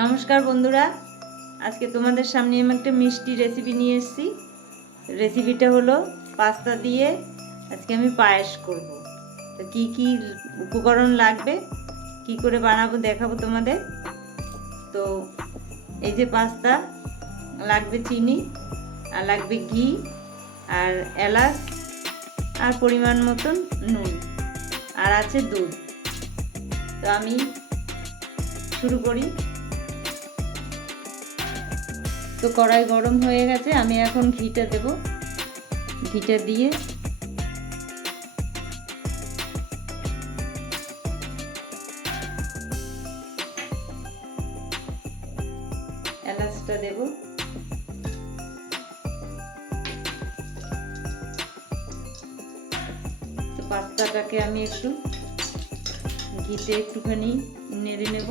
নমস্কার বন্ধুরা, আজকে তোমাদের সামনে আমি একটা মিষ্টি রেসিপি নিয়ে এসেছি। রেসিপিটা হলো পাস্তা দিয়ে আজকে আমি পায়েস করব। তো কি কি উপকরণ লাগবে, কি করে বানাবো দেখাবো তোমাদের। তো এই যে পাস্তা, লাগবে চিনি, আর লাগবে ঘি, আর এলাচ, আর পরিমাণ মতন নুন, আর আছে দুধ। তো আমি শুরু করি। তো কড়াই গরম হয়ে গেছে, আমি এখন ঘিটা দেব। ঘিটা দিয়ে এলাচটা দেব। তো পাস্তাটাকে আমি একটু ঘিতে একটুখানি নেড়ে নেব।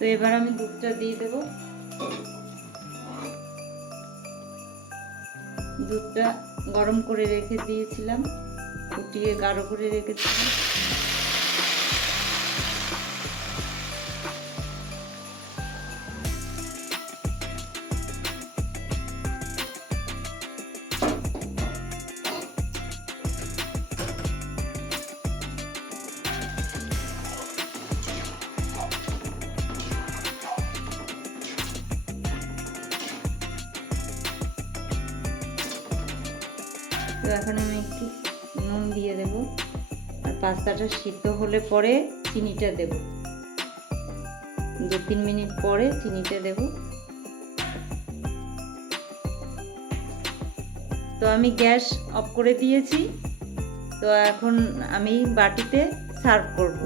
তো এবার আমি দুধটা দিয়ে দেব। দুধটা গরম করে রেখে দিয়েছিলাম, ফুটিয়ে গাঢ় করে রেখেছিলাম। তো এখন আমি একটু নুন দিয়ে দেব, আর পাস্তাটা সিদ্ধ হলে পরে চিনিটা দেব। 2-3 মিনিট পরে চিনিটা দেব। তো আমি গ্যাস অফ করে দিয়েছি। তো এখন আমি বাটিতে সার্ভ করব।